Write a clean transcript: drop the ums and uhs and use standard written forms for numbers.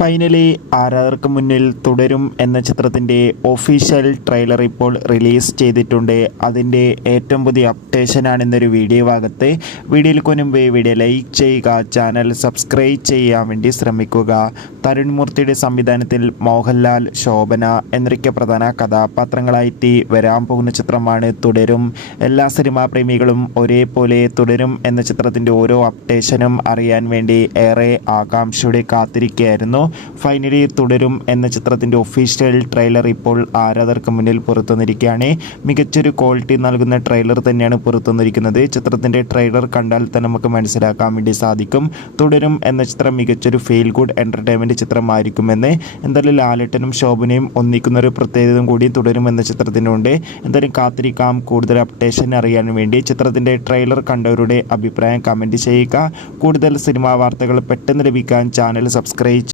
Finally ആരാധകർക്ക് മുന്നിൽ തുടരും എന്ന ചിത്രത്തിൻ്റെ ഒഫീഷ്യൽ ട്രെയിലർ ഇപ്പോൾ റിലീസ് ചെയ്തിട്ടുണ്ട്. അതിൻ്റെ ഏറ്റവും പുതിയ അപ്ഡേഷനാണ് ഇന്നൊരു വീഡിയോ ഭാഗത്ത്. വീഡിയോയിൽ മുൻപ് വീഡിയോ ലൈക്ക് ചെയ്യുക, ചാനൽ സബ്സ്ക്രൈബ് ചെയ്യാൻ വേണ്ടി ശ്രമിക്കുക. തരുൺ മൂർത്തിയുടെ സംവിധാനത്തിൽ മോഹൻലാൽ, ശോഭന എന്നൊക്കെ പ്രധാന കഥാപാത്രങ്ങളായിട്ട് വരാൻ പോകുന്ന ചിത്രമാണ് തുടരും. എല്ലാ സിനിമാ പ്രേമികളും ഒരേപോലെ തുടരും എന്ന ചിത്രത്തിൻ്റെ ഓരോ അപ്ഡേഷനും അറിയാൻ വേണ്ടി ഏറെ ആകാംക്ഷയോടെ കാത്തിരിക്കുകയായിരുന്നു. ഫൈനലി തുടരും എന്ന ചിത്രത്തിൻ്റെ ഒഫീഷ്യൽ ട്രെയിലർ ഇപ്പോൾ ആരാധകർക്ക് മുന്നിൽ പുറത്തുവന്നിരിക്കുകയാണ്. മികച്ചൊരു ക്വാളിറ്റി നൽകുന്ന ട്രെയിലർ തന്നെയാണ് പുറത്തുവന്നിരിക്കുന്നത്. ചിത്രത്തിൻ്റെ ട്രെയിലർ കണ്ടാൽ തന്നെ നമുക്ക് മനസ്സിലാക്കാൻ വേണ്ടി സാധിക്കും തുടരും എന്ന ചിത്രം മികച്ചൊരു ഫീൽ ഗുഡ് എൻ്റർടൈൻമെൻറ്റ് ചിത്രമായിരിക്കുമെന്ന്. എന്തായാലും ലാലേട്ടനും ശോഭനയും ഒന്നിക്കുന്ന ഒരു പ്രത്യേകതയും കൂടി തുടരും എന്ന ചിത്രത്തിനുണ്ട്. എന്തായാലും കാത്തിരിക്കാം കൂടുതൽ അപ്ഡേഷൻ അറിയാൻ വേണ്ടി. ചിത്രത്തിൻ്റെ ട്രെയിലർ കണ്ടവരുടെ അഭിപ്രായം കമൻറ്റ് ചെയ്യുക. കൂടുതൽ സിനിമാ വാർത്തകൾ പെട്ടെന്ന് ലഭിക്കാൻ ചാനൽ സബ്സ്ക്രൈബ്